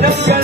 Let's go.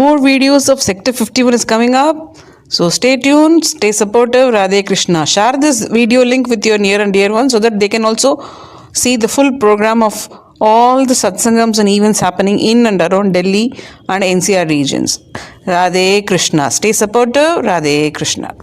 More videos of Sector 51 is coming up. So stay tuned, stay supportive, Radhe Krishna. Share this video link with your near and dear ones so that they can also see the full program of all the satsangams and events happening in and around Delhi and NCR regions. Radhe Krishna. Stay supportive, Radhe Krishna.